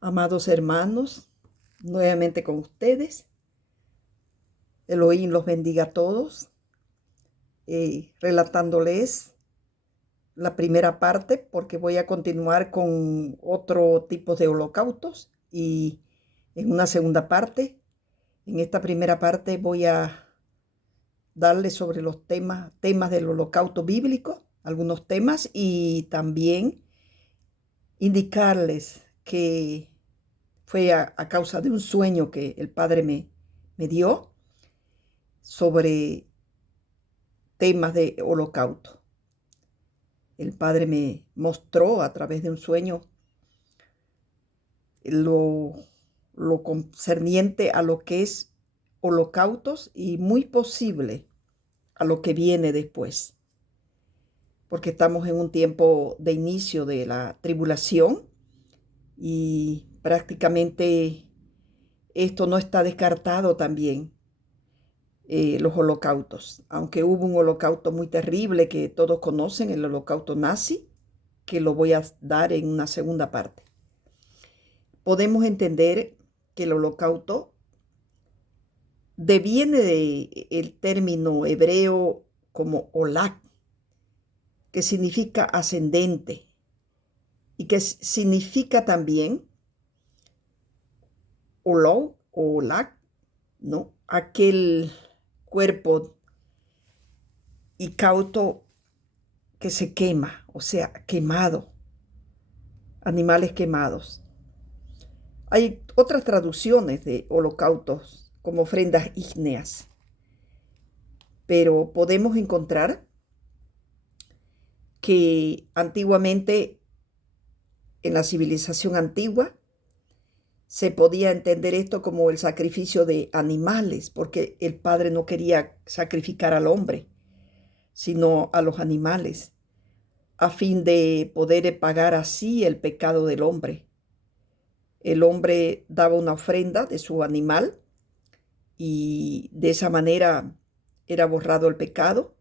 Amados hermanos, nuevamente con ustedes. Elohim los bendiga a todos, relatándoles la primera parte, porque voy a continuar con otro tipo de holocaustos y en una segunda parte. En esta primera parte voy a darles sobre los temas del holocausto bíblico, algunos temas, y también indicarles que fue a causa de un sueño que el Padre me dio sobre temas de holocausto. El Padre me mostró a través de un sueño lo concerniente a lo que es holocaustos y muy posible a lo que viene después, porque estamos en un tiempo de inicio de la tribulación y prácticamente esto no está descartado también. Los holocaustos, aunque hubo un holocausto muy terrible que todos conocen, el holocausto nazi, que lo voy a dar en una segunda parte. Podemos entender que el holocausto deviene del término hebreo como olak, que significa ascendente y que significa también olak, ¿no? Aquel cuerpo y cauto que se quema, o sea, quemado, animales quemados. Hay otras traducciones de holocaustos como ofrendas ígneas, pero podemos encontrar que antiguamente, en la civilización antigua, se podía entender esto como el sacrificio de animales, porque el Padre no quería sacrificar al hombre, sino a los animales, a fin de poder pagar así el pecado del hombre. El hombre daba una ofrenda de su animal y de esa manera era borrado el pecado,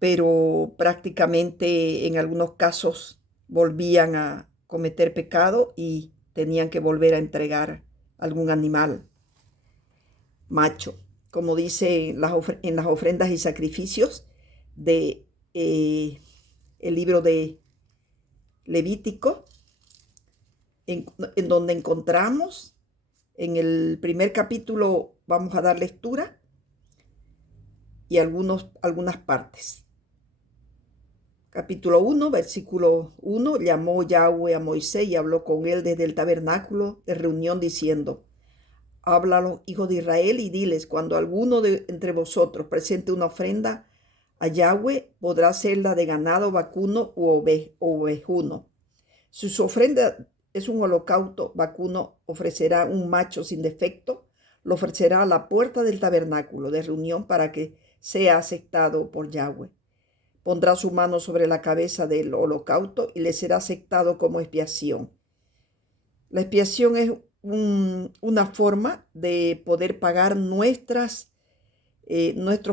pero prácticamente en algunos casos volvían a cometer pecado y tenían que volver a entregar algún animal macho, como dice en las ofrendas y sacrificios de el libro de Levítico, en donde encontramos en el primer capítulo. Vamos a dar lectura y algunas partes. Capítulo 1, versículo 1. Llamó Yahweh a Moisés y habló con él desde el tabernáculo de reunión diciendo: habla a los hijos de Israel y diles: cuando alguno de entre vosotros presente una ofrenda a Yahweh, podrá serla de ganado vacuno u ovejuno. Si su ofrenda es un holocausto vacuno, ofrecerá un macho sin defecto, lo ofrecerá a la puerta del tabernáculo de reunión para que sea aceptado por Yahweh. Pondrá su mano sobre la cabeza del holocausto y le será aceptado como expiación. La expiación es una forma de poder pagar nuestros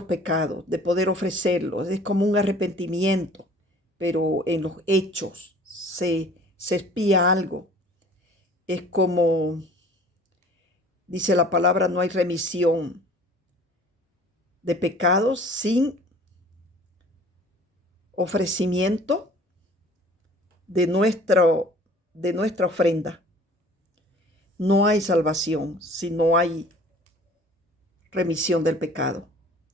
pecados, de poder ofrecerlos. Es como un arrepentimiento, pero en los hechos se expía algo. Es como dice la palabra: no hay remisión de pecados sin ofrecimiento de nuestra ofrenda. No hay salvación si no hay remisión del pecado.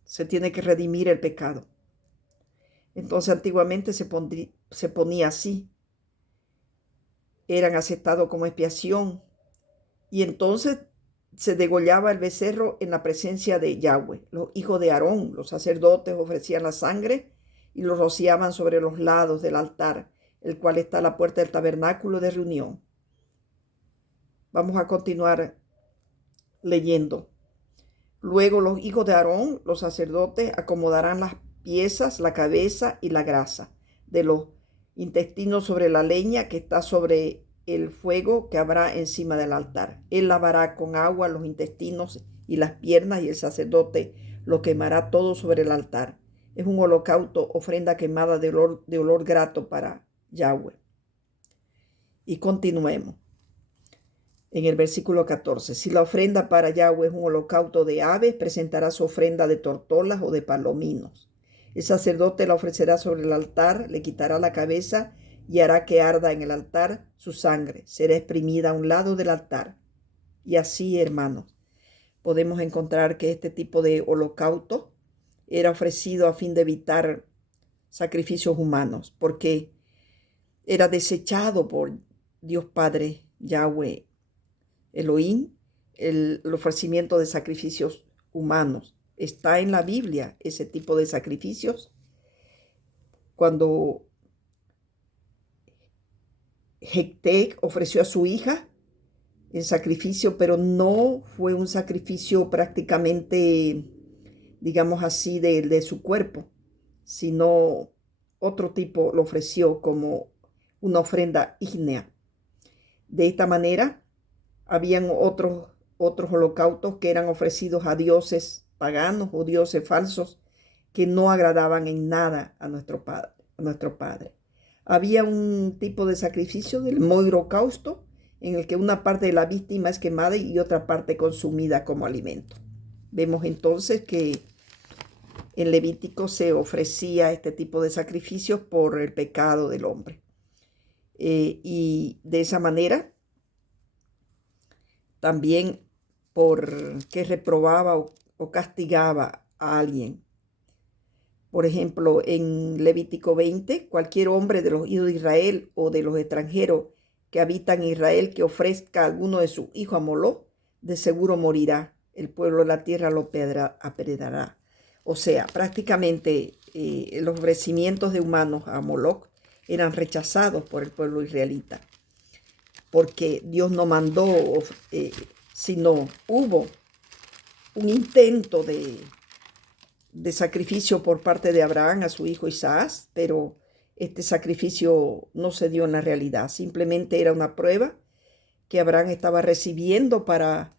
Se tiene que redimir el pecado. Entonces antiguamente se ponía así. Eran aceptados como expiación. Y entonces se degollaba el becerro en la presencia de Yahweh. Los hijos de Aarón, los sacerdotes, ofrecían la sangre y lo rociaban sobre los lados del altar, el cual está a la puerta del tabernáculo de reunión. Vamos a continuar leyendo. Luego los hijos de Aarón, los sacerdotes, acomodarán las piezas, la cabeza y la grasa de los intestinos sobre la leña que está sobre el fuego que habrá encima del altar. Él lavará con agua los intestinos y las piernas, y el sacerdote lo quemará todo sobre el altar. Es un holocausto, ofrenda quemada de olor grato para Yahweh. Y continuemos. En el versículo 14, si la ofrenda para Yahweh es un holocausto de aves, presentará su ofrenda de tortolas o de palominos. El sacerdote la ofrecerá sobre el altar, le quitará la cabeza y hará que arda en el altar su sangre. Será exprimida a un lado del altar. Y así, hermanos, podemos encontrar que este tipo de holocausto era ofrecido a fin de evitar sacrificios humanos, porque era desechado por Dios Padre, Yahweh, Elohim, el ofrecimiento de sacrificios humanos. Está en la Biblia ese tipo de sacrificios. Cuando Hectec ofreció a su hija en sacrificio, pero no fue un sacrificio prácticamente, digamos así, de su cuerpo, sino otro tipo lo ofreció como una ofrenda ígnea. De esta manera, habían otros holocaustos que eran ofrecidos a dioses paganos o dioses falsos que no agradaban en nada a nuestro Padre. Había un tipo de sacrificio del holocausto en el que una parte de la víctima es quemada y otra parte consumida como alimento. Vemos entonces que en Levítico se ofrecía este tipo de sacrificios por el pecado del hombre. Y de esa manera, también porque reprobaba o castigaba a alguien. Por ejemplo, en Levítico 20, cualquier hombre de los hijos de Israel o de los extranjeros que habitan en Israel que ofrezca a alguno de sus hijos a Moloc, de seguro morirá. El pueblo de la tierra lo apedreará. O sea, prácticamente los ofrecimientos de humanos a Moloc eran rechazados por el pueblo israelita, porque Dios no mandó, sino hubo un intento de sacrificio por parte de Abraham a su hijo Isaac, pero este sacrificio no se dio en la realidad. Simplemente era una prueba que Abraham estaba recibiendo para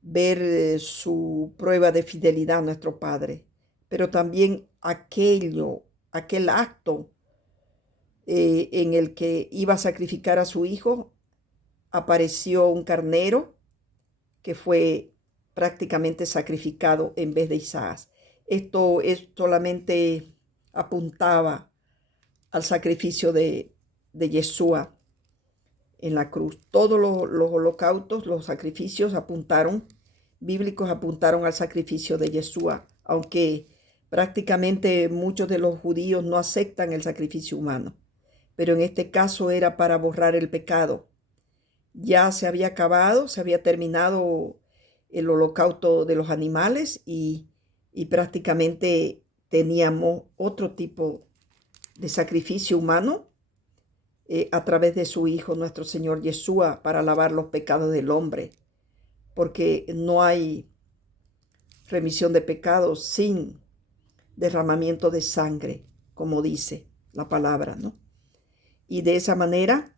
ver su prueba de fidelidad a nuestro Padre. Pero también aquel acto en el que iba a sacrificar a su hijo, apareció un carnero que fue prácticamente sacrificado en vez de Isaac. Esto solamente apuntaba al sacrificio de Yeshua en la cruz. Todos los holocaustos, los sacrificios bíblicos apuntaron al sacrificio de Yeshua, aunque prácticamente muchos de los judíos no aceptan el sacrificio humano. Pero en este caso era para borrar el pecado. Ya se había acabado, se había terminado el holocausto de los animales y prácticamente teníamos otro tipo de sacrificio humano a través de su Hijo, nuestro Señor Yeshua, para lavar los pecados del hombre, porque no hay remisión de pecados sin derramamiento de sangre, como dice la palabra, ¿no? Y de esa manera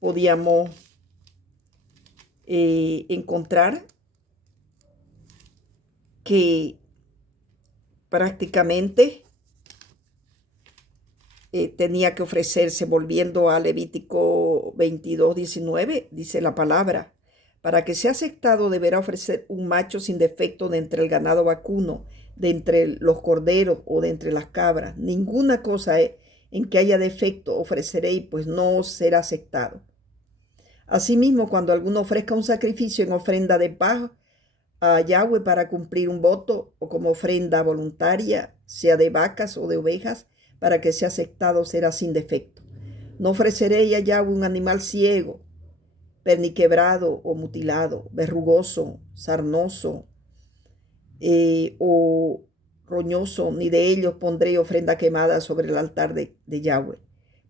podíamos encontrar que prácticamente tenía que ofrecerse, volviendo a Levítico 22, 19, dice la palabra, para que sea aceptado deberá ofrecer un macho sin defecto de entre el ganado vacuno, de entre los corderos o de entre las cabras. Ninguna cosa en que haya defecto ofreceréis, pues no será aceptado. Asimismo, cuando alguno ofrezca un sacrificio en ofrenda de paz a Yahweh para cumplir un voto o como ofrenda voluntaria, sea de vacas o de ovejas, para que sea aceptado, será sin defecto. No ofreceréis a Yahweh un animal ciego, perniquebrado o mutilado, verrugoso, sarnoso o roñoso, ni de ellos pondré ofrenda quemada sobre el altar de Yahweh.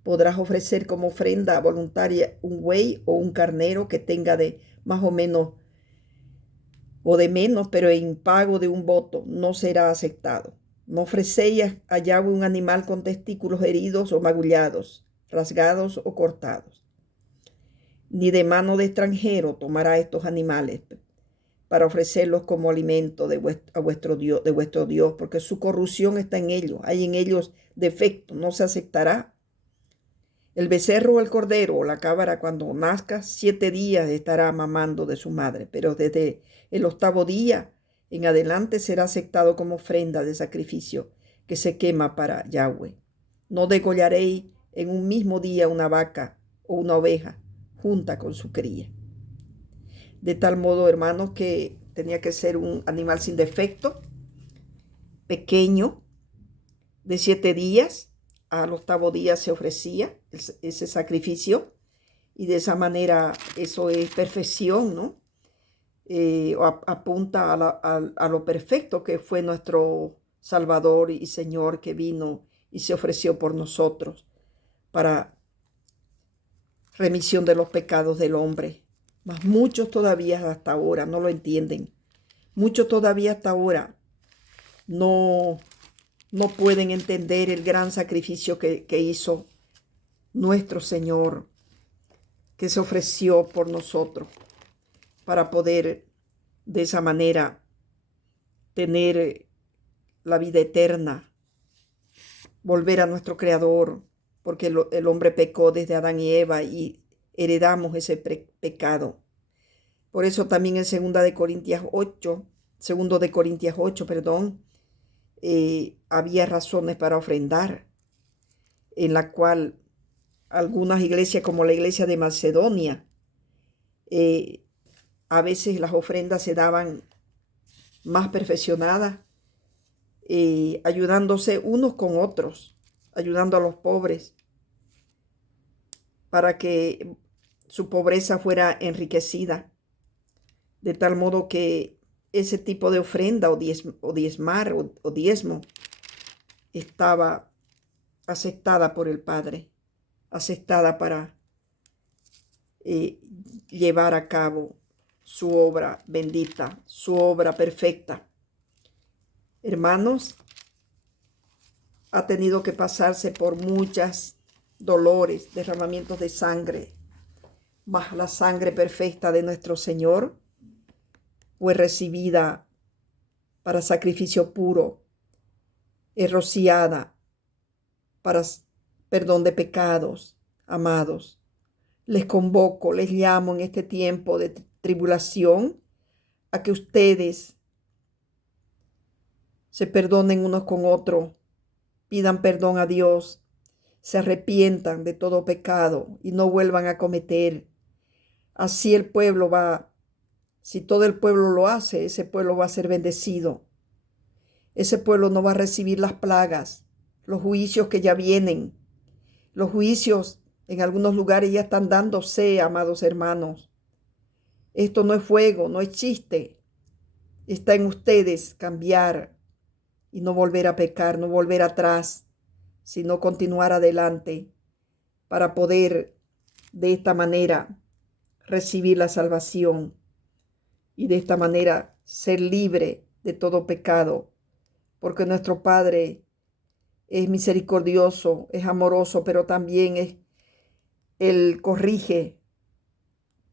Podrás ofrecer como ofrenda voluntaria un buey o un carnero que tenga de más o menos o de menos, pero en pago de un voto no será aceptado. No ofrecéis a Yahweh un animal con testículos heridos o magullados, rasgados o cortados. Ni de mano de extranjero tomará estos animales para ofrecerlos como alimento de vuestro Dios, porque su corrupción está en ellos, hay en ellos defecto, no se aceptará. El becerro o el cordero o la cabra cuando nazca 7 días estará mamando de su madre, pero desde el 8º día en adelante será aceptado como ofrenda de sacrificio que se quema para Yahweh. No degollaréis en un mismo día una vaca o una oveja junta con su cría. De tal modo, hermanos, que tenía que ser un animal sin defecto, pequeño, de 7 días. Al 8º día se ofrecía ese sacrificio y de esa manera eso es perfección, ¿no? Apunta a lo perfecto que fue nuestro Salvador y Señor, que vino y se ofreció por nosotros para remisión de los pecados del hombre. Mas muchos todavía hasta ahora no lo entienden. Muchos todavía hasta ahora no pueden entender el gran sacrificio que hizo nuestro Señor, que se ofreció por nosotros para poder de esa manera tener la vida eterna, volver a nuestro Creador, porque el hombre pecó desde Adán y Eva y heredamos ese pecado. Por eso también en 2 de Corintias 8, había razones para ofrendar, en la cual algunas iglesias, como la iglesia de Macedonia, a veces las ofrendas se daban más perfeccionadas, ayudándose unos con otros, ayudando a los pobres, para que su pobreza fuera enriquecida, de tal modo que ese tipo de ofrenda o diezmo estaba aceptada por el Padre, aceptada para llevar a cabo su obra bendita, su obra perfecta. Hermanos, ha tenido que pasarse por muchos dolores, derramamientos de sangre, mas la sangre perfecta de nuestro Señor fue recibida para sacrificio puro, es rociada para perdón de pecados. Amados, les convoco, les llamo en este tiempo de tribulación a que ustedes se perdonen unos con otros, pidan perdón a Dios, se arrepientan de todo pecado y no vuelvan a cometer. Así el pueblo si todo el pueblo lo hace, ese pueblo va a ser bendecido. Ese pueblo no va a recibir las plagas, los juicios que ya vienen. Los juicios en algunos lugares ya están dándose, amados hermanos. Esto no es fuego, no es chiste. Está en ustedes cambiar y no volver a pecar, no volver atrás, sino continuar adelante para poder de esta manera recibir la salvación y de esta manera ser libre de todo pecado, porque nuestro Padre es misericordioso, es amoroso, pero también Él corrige,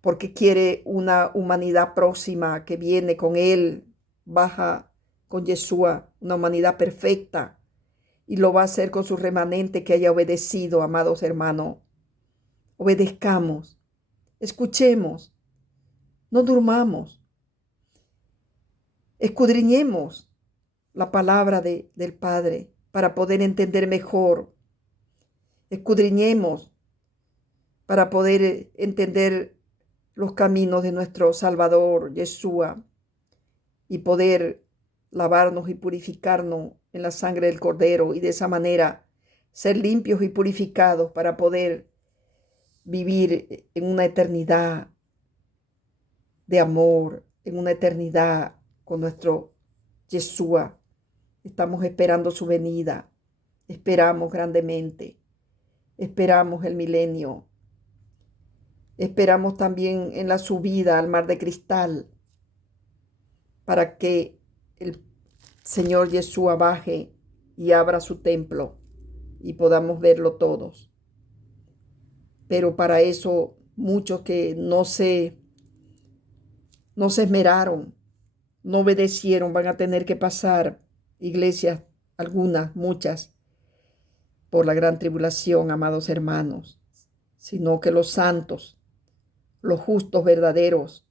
porque quiere una humanidad próxima que viene con Él, baja con Yeshua, una humanidad perfecta, y lo va a hacer con su remanente que haya obedecido, amados hermanos. Obedezcamos, escuchemos, no durmamos, escudriñemos la palabra del Padre para poder entender mejor. Escudriñemos para poder entender los caminos de nuestro Salvador, Yeshua, y poder lavarnos y purificarnos en la sangre del Cordero y de esa manera ser limpios y purificados para poder vivir en una eternidad de amor, en una eternidad con nuestro Yeshua. Estamos esperando su venida, esperamos grandemente, esperamos el milenio, esperamos también en la subida al mar de cristal para que el Señor Yeshua baje y abra su templo y podamos verlo todos. Pero para eso muchos que no se esmeraron, no obedecieron, van a tener que pasar, iglesias, algunas, muchas, por la gran tribulación, amados hermanos. sino que los santos, los justos verdaderos,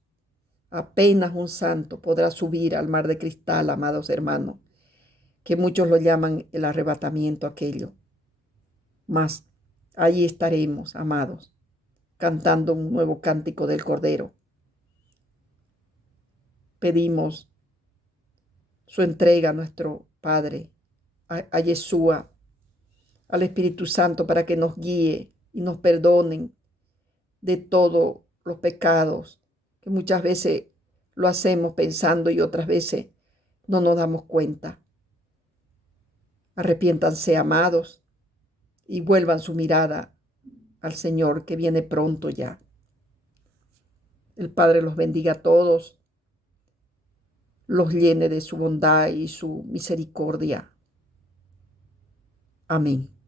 apenas un santo podrá subir al mar de cristal, amados hermanos, que muchos lo llaman el arrebatamiento aquello. Mas allí estaremos, amados, cantando un nuevo cántico del Cordero. Pedimos su entrega a nuestro Padre, a Yeshua, al Espíritu Santo, para que nos guíe y nos perdonen de todos los pecados, que muchas veces lo hacemos pensando y otras veces no nos damos cuenta. Arrepiéntanse, amados, y vuelvan su mirada al Señor, que viene pronto ya. El Padre los bendiga a todos, los llene de su bondad y su misericordia. Amén.